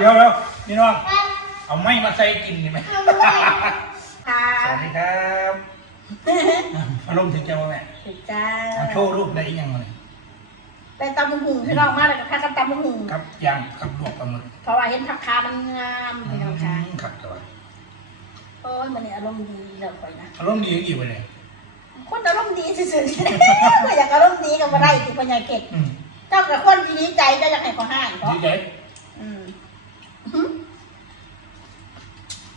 เดี๋ยวแล้วพี่น้องเอาไม้มาใส่กินดีไหมค่ะสวัสดีครับอารมณ์ถึงจะว่าแม่ถึงจ้าเอาโชว์รูปได้อีกอยังไงไปตำมะหุงพี่น้องมากเลยกับข้ากับตำมะหุงครับย่างกับลวกปลาหมึกเพราะว่าเห็นผักคามันงามพี่น้องค่ะอืมครับแต่ว่าโอ้ยมันนี่อารมณ์ดีเลยคอยนะอารมณ์ดีอีกไปเลยคนอารมณ์ดีสุดๆก็อยากอารมณ์ดีกับอะไรที่ปัญญาเก็บอืมเจ้ากับคนที่ดีใจเจ้าอยากให้เขาให้เพราะดีใจ อืม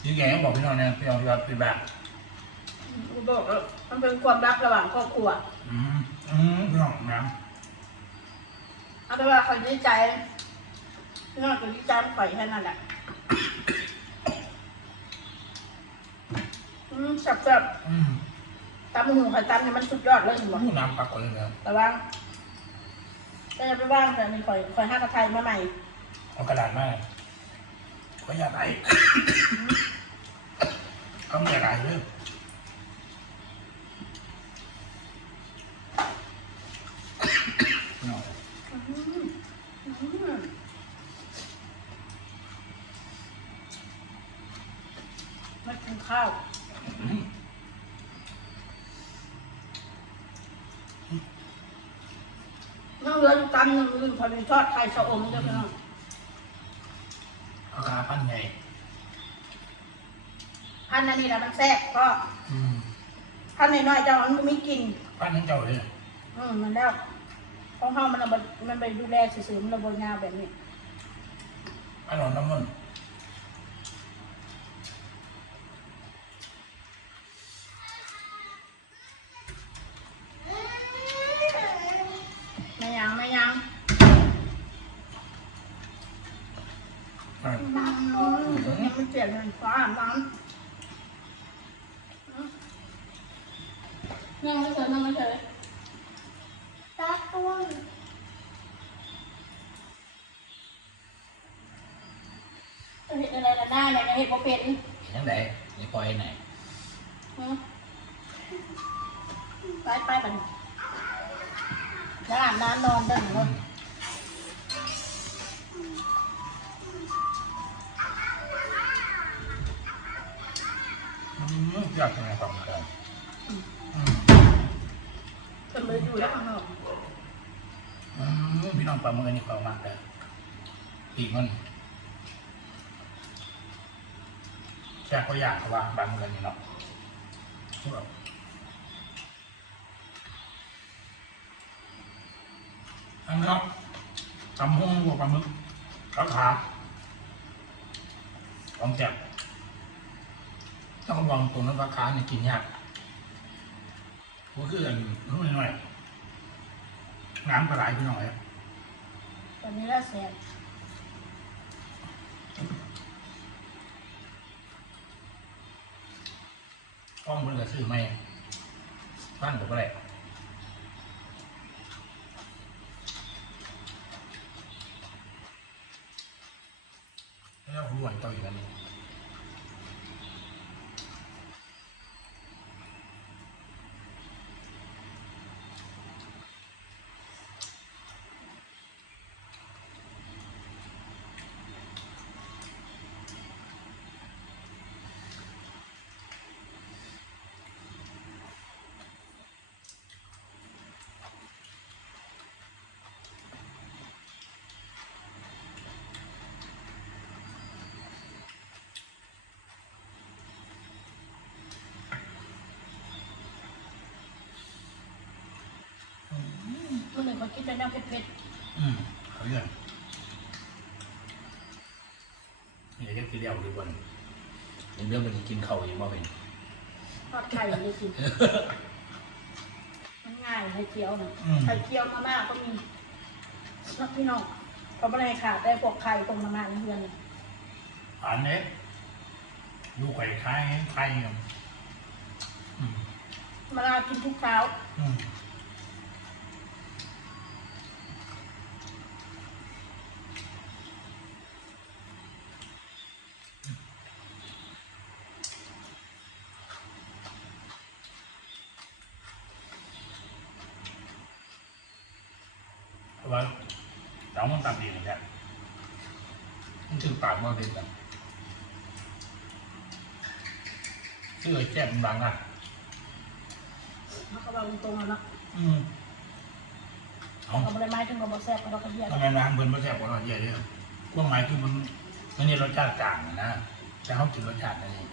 ดีใจต้องบอกพี่น้องนะพี่น้องที่ว่าเป็นแบบบอกแล้วมันเป็นความรักระหว่างครอบครัวอืมอืมพี่น้องนะเอาเป็นว่าเขาดีใจพี่น้องก็ดีใจมันข่อยแค่นั้นแหละอืมแซ่บอืมๆตำมะหุงข่อยตำเนี่ยมันสุดยอดเลยเห็นบ่ผู้น้ำปลากกเลยนะแต่ว่าก็จะไปว่างแต่มีคอยคอยห้ากระไทยมาใหม่เอากระดาษมาก็ อยากได้เขาไม่อยากได้เลยพี่น้องมากินข้าวนั่งเลืออยู่ตำหนึ่งลืมพอดีทอดไข่ชะอมเด้อพี่น้อง ราคาพันใหญ่พันอันนี้แหละมันแซ่บก็อืมพันน้อยๆเจ้ามันไม่กิน พันนั้นเจ้าเลยอืมมันแล้วของเฮามันเอาไปมันไปดูแลสื่อๆมันระเบิดงาแบบนี้ พันหลอนน้ำมัน ห็นอะไรละหน้าเนี่ยเห็นบ่เป็นเห็นยังไงนี่ปล่อยไหนหือไปไปกันแล้วอาบน้ำนอนเดินเนาะอืมอยากทำอะไรต่อมาได้อืมจนเลยอยู่แล้วข้างนอกอืมพี่น้องปลาเมือนี่เขามากเลยอีกมัน แค่เขาอย่ากเขาว่าปลาเมืองนี่เนาะอันนี้ครับตำห้องวัวปลาหมึกราคาของแจ่มต้องระวังตรงนั้นราคาเนี่ยกินยากก็คืออันนู้นหน่อยน้ำปลาไหลพี่น้อยตอนนี้แล้วแสบก ข้อมูลก็ซื้อไม่บ้านผมก็ได้แล้วรวยต่ออีกอันห นึงมันหนึ่งเขาคิดเป็นน้ำเผ็ดอืมเขาเรื่องนี่เรียกกินเลี้ยวดีกว่าเรื่องมันกินเข่าวยังบ่เป็นๆทอดไข่เลยสิมันง่ายไข่เจียวนะอืมไข่เจียวมาม่าก็มีนักพี่น้องเขาไม่ได้ขาดได้พวกไข่ตรงมาม่าในเรือนเนี่ยอันนี้ลูกไข่คล้ายไข่กันอืมมาลากินทุกเช้า อืม เพราะว่าเรามันตามดีเหมือนกันมันถึงปากมาเป็นแบบชื่อไอ้แก้มบางอะเขาบอกตรงๆเนาะอืมเอาเขาไม่ไม้ถึงกับบอแซ่บกับกระเทียมทำไมน้ำเบิ่นมาแซ่บกว่าเราเยอะเลยกว้างหมายคือมันมันนี่รสชาติต่างนะแต่เขากินรสชาตินั่นเอง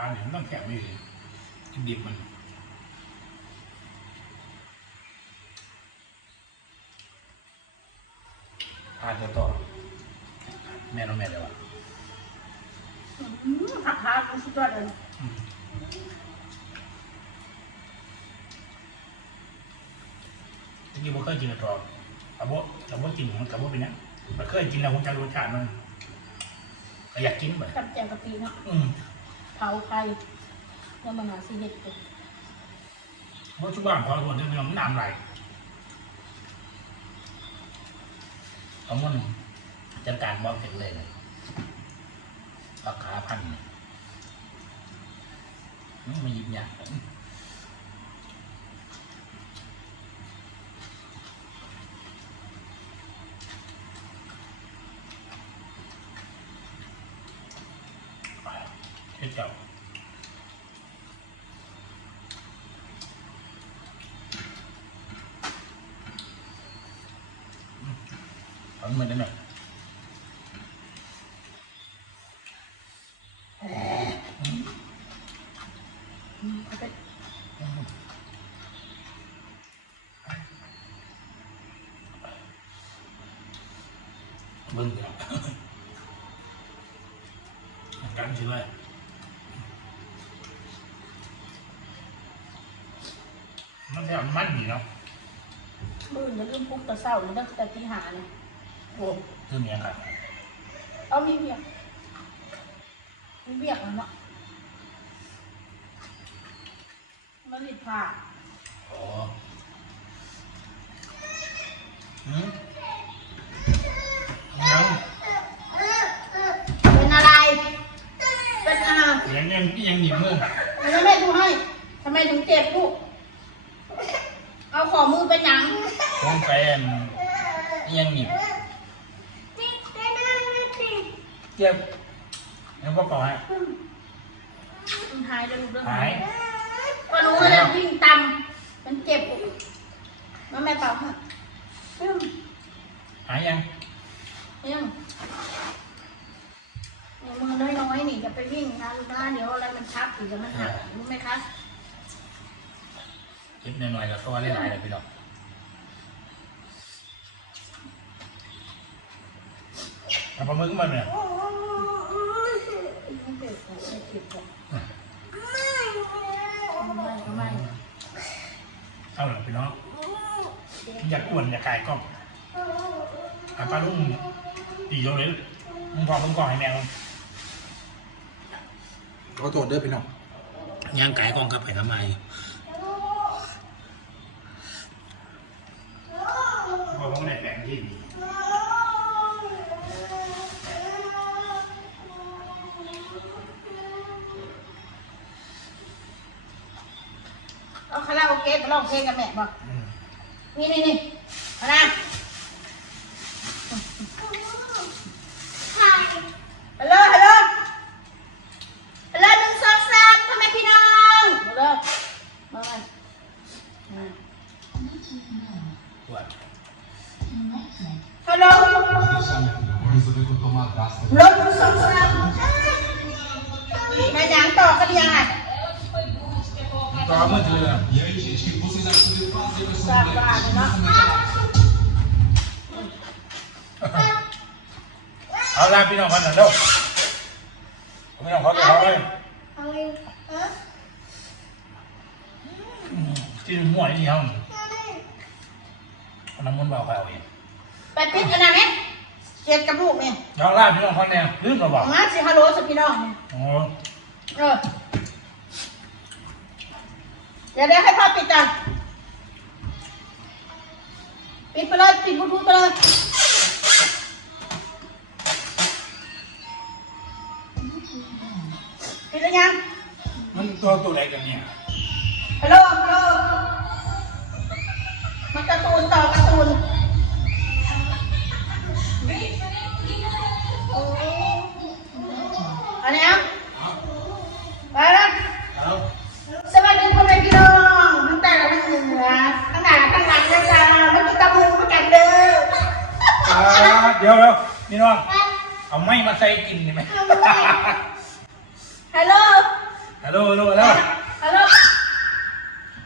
าคาเนี่ยมันต้องแข็งไม่ถึงกินดิบมันทานต่อแม่น้องแม่เลยวะผักขาสุดยอดเลยจริงๆผมเคยกินกระตอกแต่ว่าแต่ว่ากินมันกับว่าเป็นยังมันเคยกินแล้วผมจะรสชาติมันอยากกินเหมือนกับแจงกะปิเนาะอืม เผาไข่แล้วมันหาซีเด็ดเลยเพราะทุกบ้านพอคนที่มันน้ำไหลเอามันจัดการบอกเสร็จเลยเลยราคาพันเนี่ยมันมาหยิบยาก เอาเหมือนนั่นแหละอืมเอาไปเบิ้งกัน กันใช่ไหมมันจะมันดีเนาะมื่นอย่าลืมปลุ๊บตะเศร้าเลยตั้งแต่ตีหาเลยโอ้เรื่องนี้ครับเอามีเบียกมีเบียกแล้วเนาะมันรีดผ้าอ๋อหืมยัง เป็นอะไร เป็นอะไร ยังยังยังหนีมือ ทำไมแม่ดูให้ทำไมถึงเจ็บลูกเอาขอมือไปหยัง วงแฟนยังหนี ติดไปหน้าไม่ติด เจ็บยังพ่อบอกให้ มัน หายเลยลูกเรื่องหายก็รู้เลยวิ่งตำมันเจ็บมันแม่เป่าฮะอืมหายยังยังเนี่ยมือน้อยๆนี่จะไปวิ่งนะลูกนะเดี๋ยวอะไรมันทับหรือจะมันหักรู้ไหมคะเจ็บหน่อยๆกับตัวหลายๆเลยพี่น้องเอาปลาหมึกมาเนี่ย ไม่เจ็บหรอกไม่เจ็บหรอกไม่ก็ไม่ เอาหลัง พี่น้องอยากอ้วนอยากกายกล้องอาปลาลุงตีโยเลยมึงพอมึงก่อนให้แม่มึงขอโทษเด้อพี่น้องย่างไก่กล้องกลับไปทำไมพอผมได้แบ่งที่ดี เอาคาราโอเกะไปร้องเพลงกับแม่บอกอืมนี่นี่นี่มานะ ถ่าย ฮัลโหลฮัลโหลฮัลโหลหนึ่งสองสามพ่อแม่พี่น้องมาเลยมาเลยอืม ปวด ฮัลโหล resolver com tomar gasta. รถหนึ่งสองสามแม่ยังต่อกันยังไง ต่อมือถือ E aí, gente, o que vocês acham de eu fazer com สา essa บานเนาะ เอาละ พี่น้องกันหน่อยเด้อพี่น้องเขาจะเขาเลยเอาเองเอออืมกินหมวยนี่เขาเอาน้ำมันต์เบาเขาเองไปปิดกันนะแม่เจ็ดกับลูกเนี่ยยองลาพี่น้องเขาแนวลืมเราบอกมาสิฮัลโหลสิพี่น้องเนี่ยโอ้เออ เดี๋ยวเดี๋ยวให้พ่อปิดก่อนปิดไปเลยปิดบลูทูไปเลยปิดแล้วยังมันตัวตัวอหไรกันเนี่ย ฮัลโหลฮัลโหลมันการ์ตูนต่อกร์ตูน เดี๋ยวเดี๋ยวนี่น้องเอาไม้มาใส่กินได้ไหมฮัลโหล ฮัลโหลฮัลโหลแล้ว ฮัลโหล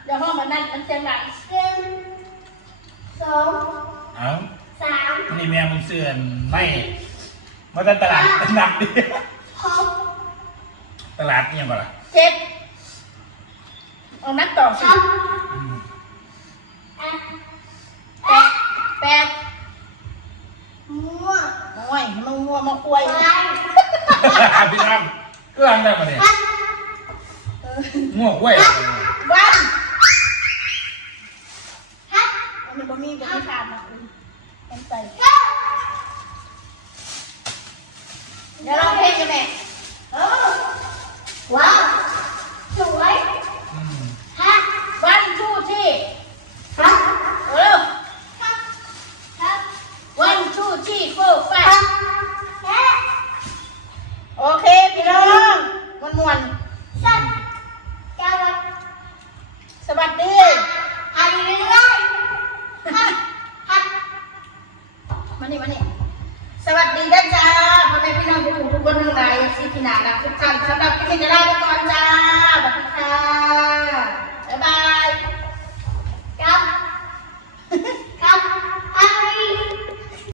เดี๋ยวห้องมันนั่นมันเสียงดังหนึ่งสองเอาสามอันนี้แม่มึงเสื่อนไม่มาจากตลาดหนักดิหกตลาดนี่ยังไงล่ะเจ็ดเอานับต่อสิ สาม อืม แปด แปด มั่ว โอ้ยมึงมัวมาคุย ไป พี่น้องก็รังได้มาเนี่ย พัด ง่ วงกล้วยวันพัดมันบ่มีบ่มีทานนะคุณต้องใส่เก้าเดี๋ยวร้องเพลงกันแม่เออว้าวสวย อืม พัด วันทูที่ พัด เร็ว พัดพัด วันทูที่โฟร์ไฟ พัดแค่ โอเคพี่น้องมันมวน สั้นเจ้าวัด สวัสดี อันนี้เลยพัดพัด มานี่มานี่สวัสดีนะจ๊ะพ่อแม่พี่น้องทุก คนทุกคนทั้งหลายสิพี่นานะทุกท่านสำหรับที่นี่จะได้ไปก่อนจ้าสวัสดีค่ะ